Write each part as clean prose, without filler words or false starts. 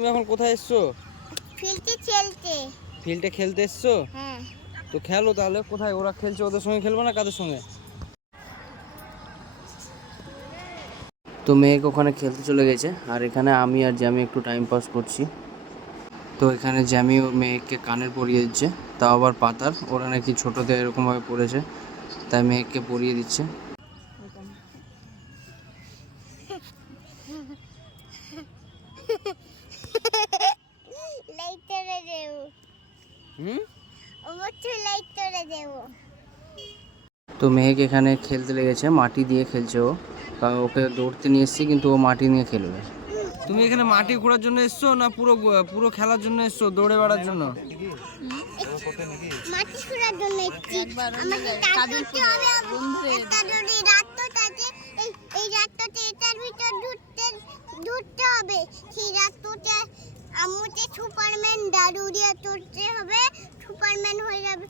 তুমি এখন কোথায় এসছো? ফিল্ডে খেলতে এসছো? হ্যাঁ। তো খেলো তাহলে। কোথায় ওরা খেলছে, ওদের সঙ্গে খেলবো না কাদের সঙ্গে? তো মেয়েকে ওখানে খেলতে চলে গেছে, আর এখানে আমি আর জ্যামি একটু টাইম পাস করছি। তো এখানে জ্যামি মেয়েকে কানের পরিয়ে দিচ্ছে, তাও আবার পাতার। ওরা নাকি ছোটোতে এরকমভাবে পড়েছে, তাই মেয়েকে পরিয়ে দিচ্ছে। তো মেয়েকে এখানে খেলতে লেগেছে, মাটি দিয়ে খেলছে ও। ওকে দৌড়তে নিয়ে এসেছি, কিন্তু ও মাটি নিয়ে খেলবে। তুমি এখানে মাটি ঘোরার জন্য এসছো না পুরো পুরো খেলার জন্য এসছো, দৌড়ে বেড়ার জন্য? মাটি খোঁড়ার জন্য এসেছি। আমাকে কাজ করতে হবে। একটা যদি রাতটা আছে, এই রাতটাতে এটার ভিতর ঢুকতে হবে। সেই রাতটা আম্মুকে সুপারম্যান দাদু দিয়ে তুলতে হবে। সুপারম্যান হয়ে যাবে।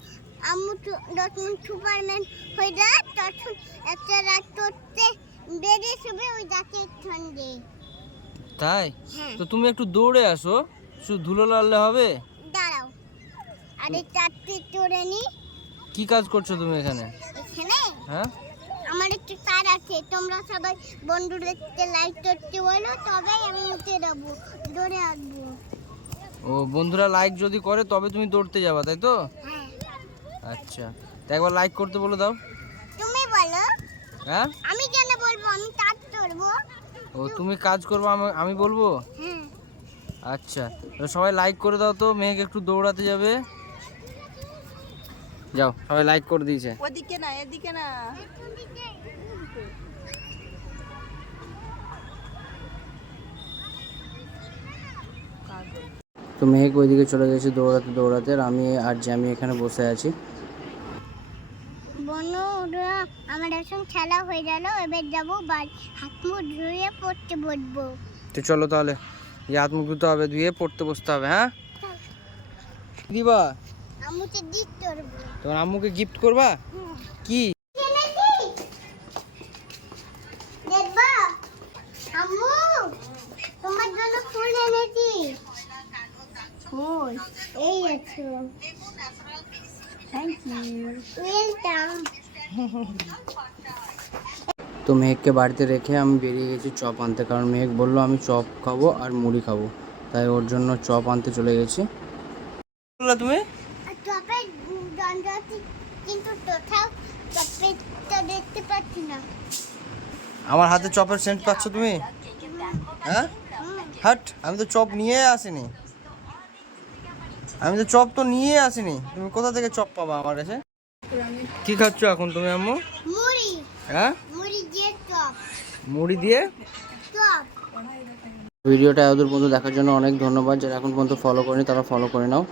আম্মু যখন সুপারম্যান হয়ে যায় তখন একটা রাত করতে বেরিয়ে শুবে ওই গাছের সঙ্গে। তাই? হ্যাঁ। তো তুমি একটু দৌড়ে আসো, শুধু ধুলো লাগলে হবে? দাঁড়াও, আরে চারটে চড়ে নি। কি কাজ করছো তুমি এখানে? এখানে হ্যাঁ, আমার একটু কাজ আছে। তোমরা সবাই বন্ধুদেরকে লাইক করতে বলো, তবেই আমি উঠে দেবো, দৌড়ে আসবো। ও বন্ধুরা লাইক যদি করে তবে তুমি দৌড়তে যাবা, তাই তো? হ্যাঁ। আচ্ছা, তো একবার লাইক করতে বলে দাও। তুমি বলো। হ্যাঁ, আমি কেন বলবো? আমি কাজ করবো। ও তুমি কাজ করবো, আমি বলবো? হ্যাঁ। আচ্ছা, তো সবাই লাইক করে দাও তো, মেয়েকে একটু দৌড়াতে যাবে। যাও, সবাই লাইক করে দিয়েছে। ওদিকে না, এদিকে না। তো মেহেক ওইদিকে চলে গেছে দৌড়াতে দৌড়াতে, আর আমি আর জ্যামি এখানে বসে আছি। বন্ধুরা, আমার এখন খেলা হয়ে গেল। এবার যাবো বাড়ি, হাত মুখ ধুয়ে পড়তে বসবো। তো চলো তাহলে, হাত মুখ ধুতে হবে, ধুয়ে পড়তে বসতে হবে। হ্যাঁ দিবা? আম্মুকে গিফট করবো। তোমার আম্মুকে গিফট করবা? কি? দেখবা আম্মু, তোমার জন্য ফুল এনেছি। ফুল এই আছে। Thank you. ওয়েলকাম। তো মেহেককে বাড়িতে রেখে আমি বেরিয়ে গেছি চপ আনতে, কারণ মেহেক বললো আমি চপ খাবো আর মুড়ি খাবো, তাই ওর জন্য চপ আনতে চলে গেছি। বললা তুমি? চপের গন্ধ আছে, কিন্তু কোথাও চপের তো দেখতে পাচ্ছি না। আমার হাতে চপের সেন্ট পাচ্ছ তুমি? হ্যাঁ, হাট, আমি তো চপ নিয়ে আসিনি। আমি তো চপ তো নিয়ে আসিনি, তুমি কোথা থেকে চপ পাবা আমার কাছে? কি খাচ্ছ এখন তুমি আম্মু? মুড়ি। হ্যাঁ, মুড়ি দিয়ে চপ। মুড়ি দিয়ে চপ। ভিডিওটা এতদূর পর্যন্ত দেখার জন্য অনেক ধন্যবাদ। যারা এখন পর্যন্ত ফলো করেনি তারা ফলো করে নাও।